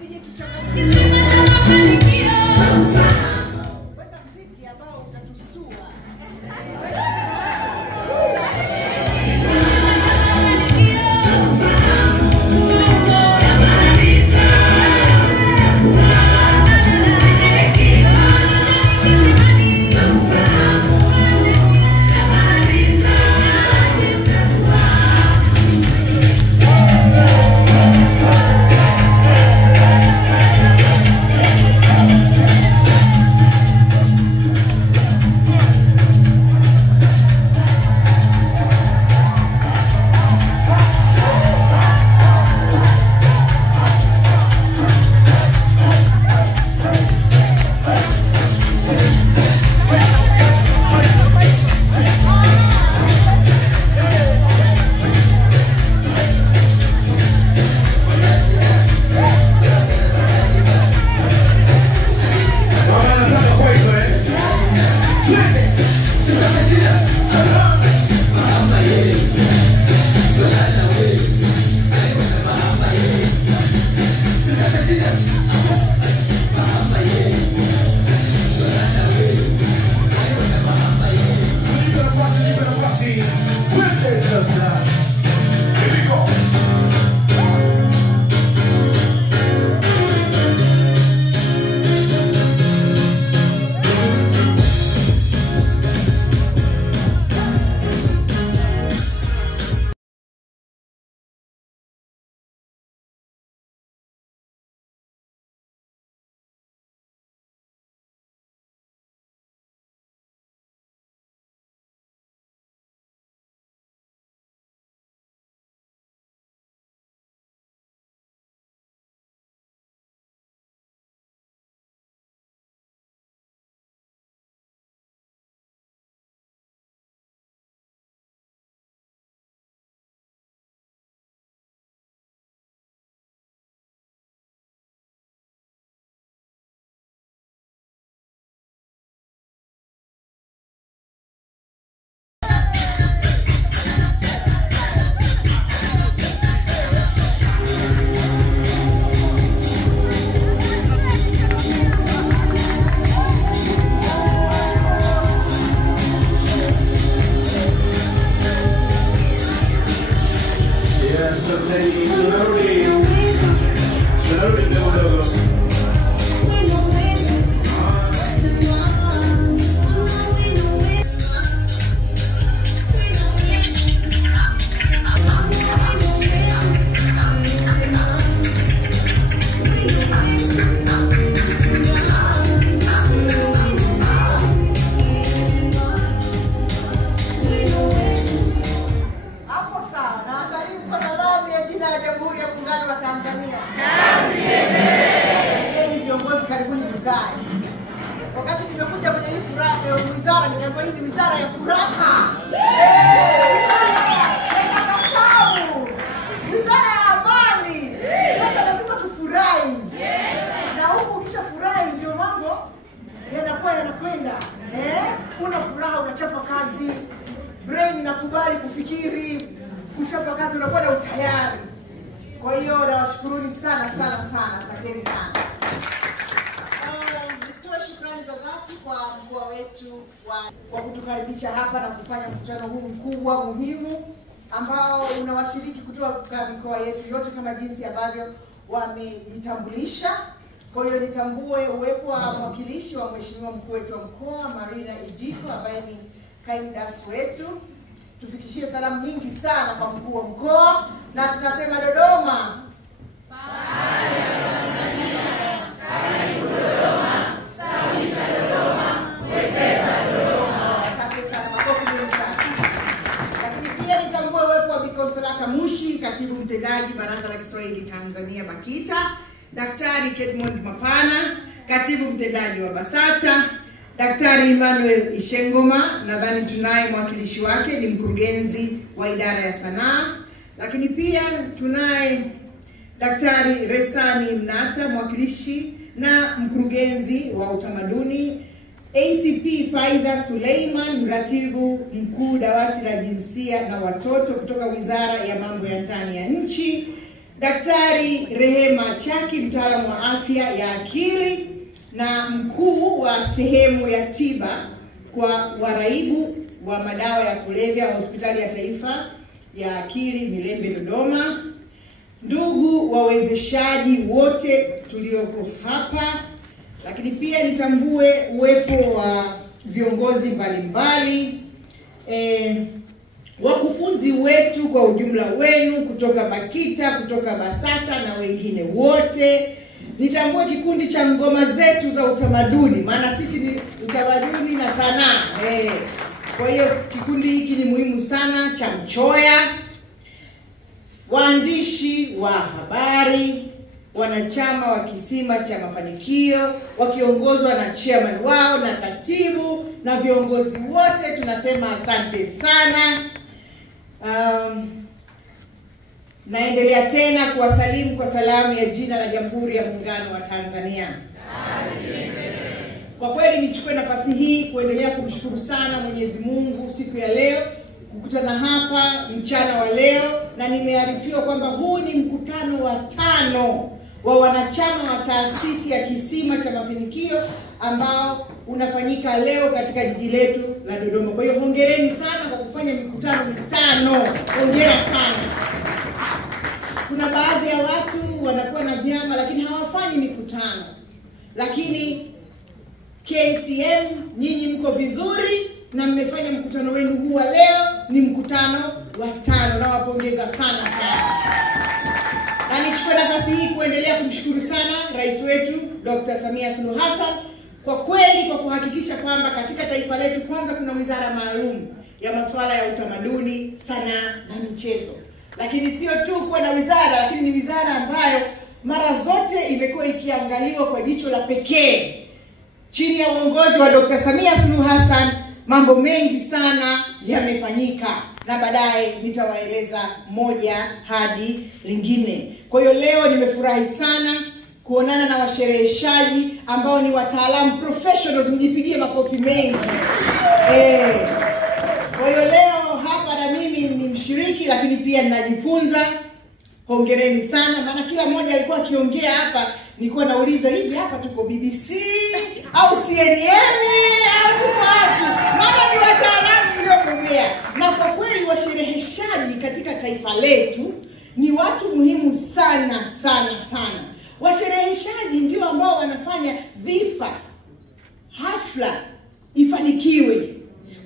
Wasije tuchanganyike. Weka muziki ambao utatustua. Wakati nimekuja kwenye hii wizara, nikaambiwa hii wizara ya furaha. Wizara ya amani. Sasa lazima tufurahi. Na huko ukishafurahi ndio mambo yanakuwa yanakwenda. Una furaha, unachapa kazi. Brain inakubali kufikiri, kuchapa kazi, unakuwa na utayari. Kwa hiyo nawashukuruni sana sana sana. Asanteni sana. Shukrani za dhati kwa mkuu wetu kwa kutukaribisha hapa na kufanya mkutano huu mkubwa muhimu ambao unawashiriki kutoka mikoa yetu yote kama jinsi ambavyo wamejitambulisha. Kwa hiyo nitambue uwepo wa mwakilishi wa mheshimiwa mkuu wetu wa mkoa Marina Ijiko ambaye ni kaimu dasi wetu. Tufikishie salamu nyingi sana kwa mkuu wa mkoa na tunasema Dodoma. Mushi, katibu mtendaji Baraza la Kiswahili Tanzania BAKITA, Daktari Kedmond Mapana, katibu mtendaji wa BASATA, Daktari Emmanuel Ishengoma, nadhani tunaye mwakilishi wake ni mkurugenzi wa idara ya sanaa, lakini pia tunaye Daktari Resani Mnata, mwakilishi na mkurugenzi wa utamaduni, ACP Faida Suleiman, mratibu mkuu dawati la jinsia na watoto kutoka Wizara ya Mambo ya Ndani ya Nchi, Daktari Rehema Chaki, mtaalamu wa afya ya akili na mkuu wa sehemu ya tiba kwa waraibu wa madawa ya kulevya Hospitali ya Taifa ya Akili Milembe Dodoma. Ndugu wawezeshaji wote tulioko hapa, lakini pia nitambue uwepo wa viongozi mbalimbali, wakufunzi wetu kwa ujumla wenu kutoka BAKITA, kutoka BASATA na wengine wote. Nitambue kikundi cha ngoma zetu za utamaduni, maana sisi ni utamaduni na sanaa. Kwa hiyo kikundi hiki ni muhimu sana cha Mchoya. Waandishi wa habari, wanachama wa Kisima cha Mafanikio wakiongozwa na chairman wao na katibu na viongozi wote, tunasema asante sana. Naendelea tena kuwasalimu kwa salamu ya jina la Jamhuri ya Muungano wa Tanzania. Kwa kweli nichukue nafasi hii kuendelea kumshukuru sana Mwenyezi Mungu siku ya leo kukutana hapa mchana wa leo, na nimearifiwa kwamba huu ni mkutano wa 5 wa wanachama wa taasisi ya Kisima cha Mafanikio ambao unafanyika leo katika jiji letu la Dodoma. Kwa hiyo hongereni sana kwa kufanya mikutano 5. Hongera sana. Kuna baadhi ya watu wanakuwa na vyama lakini hawafanyi mikutano. Lakini KCM nyinyi mko vizuri na mmefanya mkutano wenu huu wa leo, ni mkutano wa 5. Nawapongeza sana sana. Na nichukue nafasi hii kuendelea kumshukuru sana Rais wetu Dr. Samia Suluhu Hassan kwa kweli kwa kuhakikisha kwamba katika taifa letu kwanza kuna wizara maalum ya masuala ya utamaduni, sanaa na michezo. Lakini sio tu kuwa na wizara, lakini ni wizara ambayo mara zote imekuwa ikiangaliwa kwa jicho la pekee. Chini ya uongozi wa Dr. Samia Suluhu Hassan mambo mengi sana yamefanyika, na baadaye nitawaeleza moja hadi lingine. Kwa hiyo leo nimefurahi sana kuonana na washereheshaji ambao ni wataalamu professionals, mjipigie makofi mengi. Kwa hiyo leo hapa na mimi ni mshiriki lakini pia ninajifunza. Hongereni sana, maana kila mmoja alikuwa akiongea hapa nilikuwa nauliza hivi hapa tuko BBC au CNN au tuko wapi? Maana ni wataalamu tulioongea. Na kwa kweli washereheshaji katika taifa letu ni watu muhimu sana sana sana. Washereheshaji ndio ambao wanafanya dhifa, hafla ifanikiwe.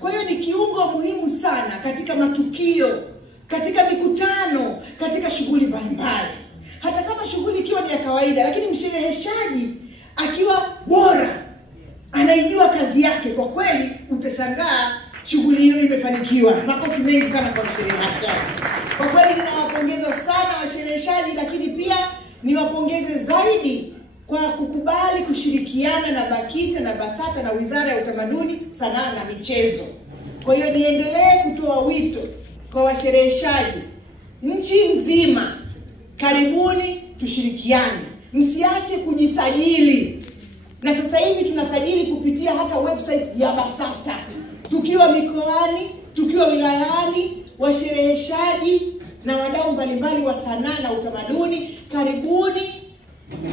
Kwa hiyo ni kiungo muhimu sana katika matukio, katika mikutano, katika shughuli mbalimbali. Hata kama shughuli ikiwa ni ya kawaida, lakini mshereheshaji akiwa bora, anaijua kazi yake, kwa kweli utashangaa shughuli hiyo imefanikiwa. Makofi mengi sana kwa mshereheshaji. Kwa kweli ninawapongeza sana washereheshaji, lakini pia niwapongeze zaidi kwa kukubali kushirikiana na BAKITA na BASATA na Wizara ya Utamaduni, Sanaa na Michezo. Kwa hiyo niendelee kutoa wito kwa washereheshaji nchi nzima, karibuni tushirikiane. Msiache kujisajili. Na sasa hivi tunasajili kupitia hata website ya BASATA. Tukiwa mikoani, tukiwa wilayani, washereheshaji na wadau mbalimbali wa sanaa na utamaduni, karibuni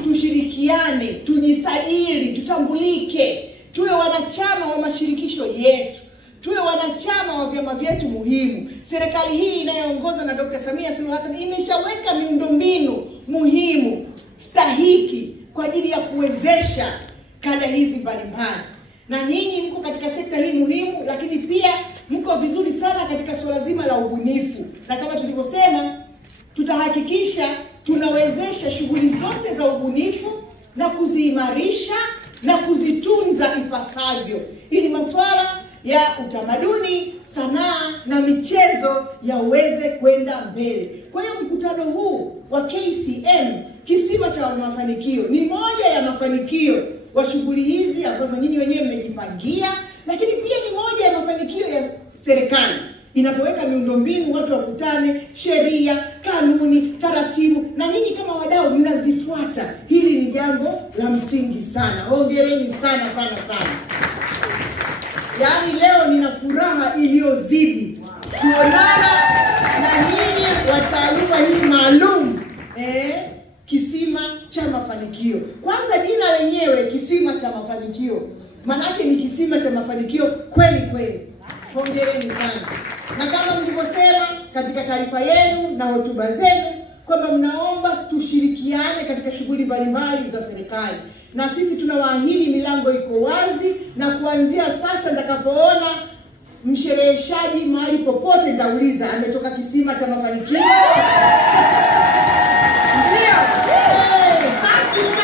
tushirikiane, tujisajili, tutambulike, tuwe wanachama wa mashirikisho yetu, tuwe wanachama wa vyama vyetu muhimu. Serikali hii inayoongozwa na Dr. Samia Suluhu Hassan imeshaweka miundombinu muhimu stahiki kwa ajili ya kuwezesha kada hizi mbalimbali. Na nyinyi mko katika sekta hii muhimu, lakini pia mko vizuri sana katika swala zima la ubunifu. Na kama tulivyosema, tutahakikisha tunawezesha shughuli zote za ubunifu na kuziimarisha na kuzitunza ipasavyo, ili masuala ya utamaduni, sanaa na michezo yaweze kwenda mbele. Kwa hiyo mkutano huu wa KCM, Kisima cha Mafanikio, ni moja ya mafanikio wa shughuli hizi ambazo nyinyi wenyewe mmejipangia, lakini pia ni moja ya mafanikio ya serikali inapoweka miundombinu, watu wakutane, sheria, kanuni, taratibu, na nyinyi kama wadau mnazifuata. Hili ni jambo la msingi sana. Hongereni sana sana sana. Yaani leo nina furaha iliyozidi kuonana na nyinyi wa taaluma hii maalum Kisima cha Mafanikio. Kwanza jina lenyewe Kisima cha Mafanikio, manake ni kisima cha mafanikio kweli kweli. Hongereni sana. Na kama mlivyosema katika taarifa yenu na hotuba zenu kwamba mnaomba tushirikiane katika shughuli mbalimbali za serikali, na sisi tunawaahidi milango iko wazi, na kuanzia sasa nitakapoona mshereheshaji mahali popote nitauliza ametoka Kisima cha Mafanikio.